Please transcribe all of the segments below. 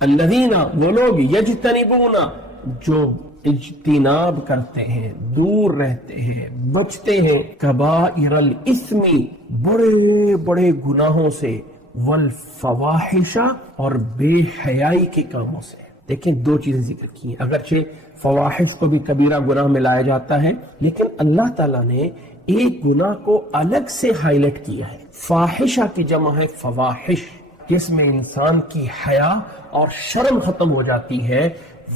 الذین وہ لوگ یجتنبون جو اجتناب کرتے ہیں، دور رہتے ہیں، بچتے ہیں، کبائر الاسم بڑے بڑے گناہوں سے، والفواحش اور بے حیائی کے کاموں سے۔ دیکھیں دو چیزیں ذکر کی ہیں، اگرچہ فواحش کو بھی کبیرہ گناہ میں لایا جاتا ہے، لیکن اللہ تعالیٰ نے ایک گناہ کو الگ سے ہائی لائٹ کیا ہے۔ فاحشہ کی جمع ہے فواحش، جس میں انسان کی حیا اور شرم ختم ہو جاتی ہے۔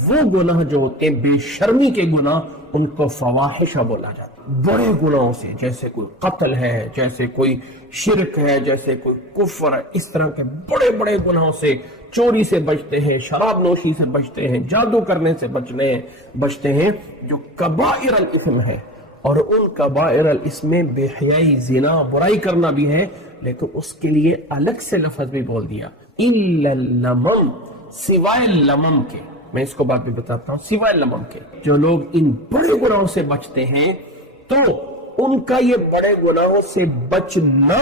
وہ گناہ جو ہوتے ہیں بے شرمی کے گناہ، ان کو فواحشہ بولا جاتا ہے۔ بڑے گناہوں سے، جیسے کوئی قتل ہے، جیسے کوئی شرک ہے، جیسے کوئی کفر ہے، اس طرح کے بڑے بڑے گناہوں سے، چوری سے بچتے ہیں، شراب نوشی سے بچتے ہیں، جادو کرنے سے بچتے ہیں، جو کبائر الاسم ہے۔ اور ان کبائر الاسم میں بے حیائی، زنا، برائی کرنا بھی ہے، لیکن اس کے لیے الگ سے لفظ بھی بول دیا، الا اللمم، سوائے لمم کے۔ میں اس کو بات بھی بتاتا ہوں، سوائے لمم کے۔ جو لوگ ان بڑے گناہوں سے بچتے ہیں تو ان کا یہ بڑے گناہوں سے بچنا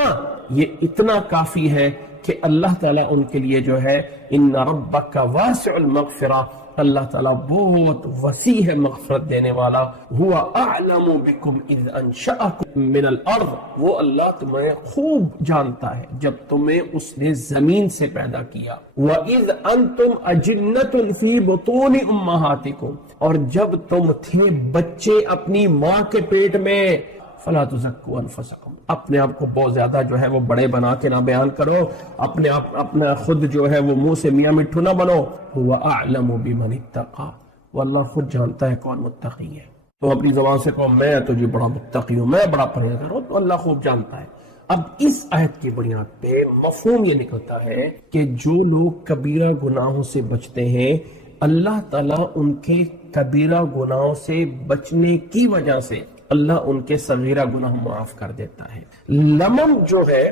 یہ اتنا کافی ہے کہ اللہ تعالیٰ ان کے لیے جو ہے ان ربک واسع المغفرہ، اللہ تعالیٰ بہت وسیع ہے مغفرت دینے والا۔ هو اعلم بکم اذ انشأکم من الارض، وہ اللہ تمہیں خوب جانتا ہے جب تمہیں اس نے زمین سے پیدا کیا۔ وَإِذْ أَنْتُمْ أَجِنَّةٌ فِي بُطُونِ أُمَّهَاتِكُمْ، اور جب تم تھے بچے اپنی ماں کے پیٹ میں۔ فَلَا تُزَكُّوا أَنفُسَكُمْ، اپنے آپ کو بہت زیادہ جو ہے وہ بڑے بنا کے نہ بیان کرو، اپنا خود جو ہے وہ منہ سے میاں مٹھو نہ بنو۔ هُوَ أَعْلَمُ بِمَنِ اتَّقَى، وہ اللہ خود جانتا ہے کون متقی ہے۔ تو اپنی زبان سے کہو میں تو جی بڑا متقی ہوں، میں بڑا پرہیزگار ہوں، تو اللہ خوب جانتا ہے۔ اب اس آیت کی بنیاد پہ مفہوم یہ نکلتا ہے کہ جو لوگ کبیرہ گناہوں سے بچتے ہیں، اللہ تعالیٰ ان کے کبیرہ گناہوں سے بچنے کی وجہ سے اللہ ان کے صغیرہ گناہ معاف کر دیتا ہے۔ لمم جو ہے،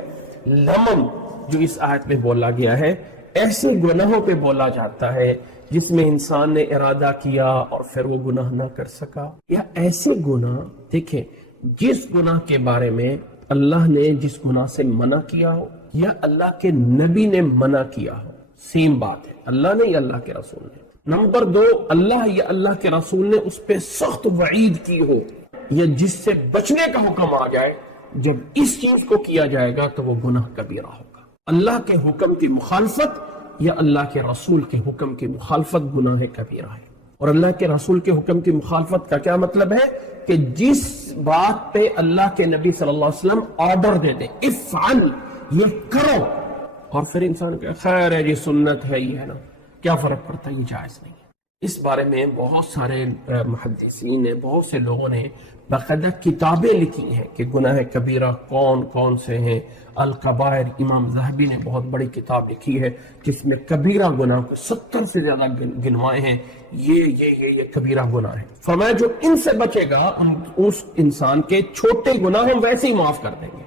لمم جو اس آیت میں بولا گیا ہے، ایسے گناہوں پہ بولا جاتا ہے جس میں انسان نے ارادہ کیا اور پھر وہ گناہ نہ کر سکا، یا ایسے گناہ، دیکھیں جس گناہ کے بارے میں اللہ نے جس گناہ سے منع کیا ہو یا اللہ کے نبی نے منع کیا ہو، سیم بات ہے، اللہ نے یا اللہ کے رسول نے۔ نمبر دو، اللہ یا اللہ کے رسول نے اس پہ سخت وعید کی ہو، یا جس سے بچنے کا حکم آ جائے، جب اس چیز کو کیا جائے گا تو وہ گناہ کبیرہ ہوگا۔ اللہ کے حکم کی مخالفت یا اللہ کے رسول کے حکم کی مخالفت گناہ کبیرہ ہے۔ اور اللہ کے رسول کے حکم کی مخالفت کا کیا مطلب ہے کہ جس بات پہ اللہ کے نبی صلی اللہ علیہ وسلم آرڈر دے دیں، افعل، یہ کرو، اور پھر انسان کہ خیر ہے جی سنت ہے، یہ ہے نا، کیا فرق پڑتا ہے، یہ جائز نہیں ہے۔ اس بارے میں بہت سارے محدثین نے، بہت سے لوگوں نے باقاعدہ کتابیں لکھی ہیں کہ گناہ کبیرہ کون کون سے ہیں۔ الکبائر، امام ذہبی نے بہت بڑی کتاب لکھی ہے جس میں کبیرہ گناہ کو 70 سے زیادہ گنوائے ہیں، یہ کبیرہ گناہ ہے۔ فرمایا جو ان سے بچے گا اس انسان کے چھوٹے گناہ ہم ویسے ہی معاف کر دیں گے۔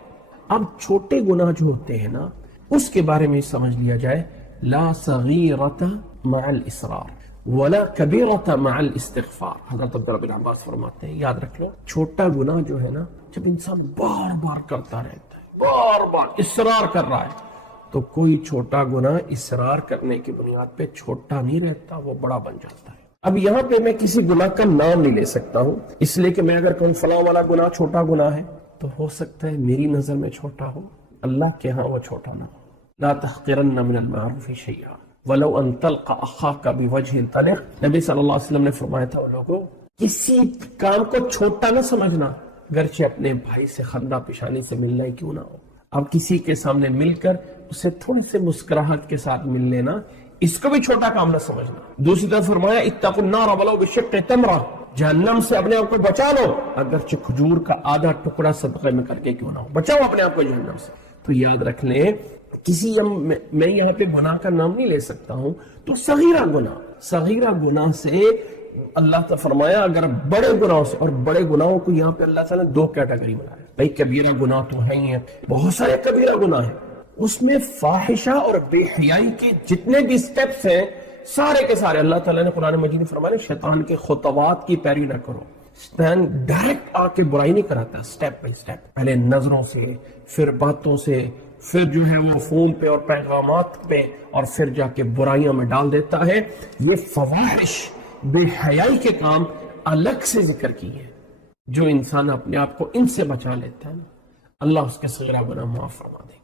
اب چھوٹے گناہ جو ہوتے ہیں نا، اس کے بارے میں سمجھ لیا جائے، لا صغیرۃ مع الاصرار ولا کبیرۃ مع الاستغفار۔ حضرت عبداللہ بن عباس فرماتے ہیں، یاد رکھ لو، چھوٹا گناہ جو ہے نا، جب انسان بار بار کرتا رہتا ہے، بار بار اصرار کر رہا ہے، تو کوئی چھوٹا گناہ اصرار کرنے کی بنیاد پہ چھوٹا نہیں رہتا، وہ بڑا بن جاتا ہے۔ اب یہاں پہ میں کسی گناہ کا نام نہیں لے سکتا ہوں، اس لیے کہ میں اگر کہوں فلاں والا گناہ چھوٹا گناہ ہے تو ہو سکتا ہے میری نظر میں چھوٹا ہو، اللہ کے ہاں وہ چھوٹا نہ ہو۔ لا تحقرن من المعروف شیئا ولو ان تلقى اخاك بوجه طلق، نبی صلی اللہ علیہ وسلم نے فرمایا تھا لوگوں کسی کام کو چھوٹا نہ سمجھنا، گرچہ اپنے بھائی سے خندہ پیشانی سے ملنا ہی کیوں نہ ہو۔ اب کسی کے سامنے مل کر اسے تھوڑی سی مسکراہٹ کے ساتھ مل لینا، اس کو بھی چھوٹا کام نہ سمجھنا۔ دوسری طرف فرمایا اتقوا النار ولو بشق تمرہ، جہنم سے اپنے آپ کو بچا لو، اگرچہ کھجور کا آدھا ٹکڑا صدقے میں کر کے کیوں نہ ہو، بچاؤ اپنے آپ کو جہنم سے۔ تو یاد رکھ لیں، میں یہاں پہ گناہ کا نام نہیں لے سکتا ہوں، تو صغیرہ گناہ سے اللہ تعالیٰ فرمایا اگر بڑے گناہوں سے، اور بڑے گناہوں کو یہاں پہ اللہ تعالیٰ نے دو کیٹیگری بنایا۔ بھائی کبیرہ گناہ تو ہے ہی ہیں، بہت سارے کبیرہ گناہ ہیں، اس میں فاحشہ اور بے حیائی کے جتنے بھی سٹیپس ہیں سارے کے سارے اللہ تعالیٰ نے قرآن مجید میں فرمایا شیطان کے خطوات کی پیروی نہ کرو۔ ڈائریکٹ آ کے برائی نہیں کراتا، سٹیپ بائی سٹیپ، پہلے نظروں سے، پھر باتوں سے، پھر جو ہے وہ فون پہ اور پیغامات پہ، اور پھر جا کے برائیوں میں ڈال دیتا ہے۔ یہ فواحش، بے حیائی کے کام الگ سے ذکر کی ہے، جو انسان اپنے آپ کو ان سے بچا لیتا ہے نا، اللہ اس کے صغرا گناہ معاف فرما دے۔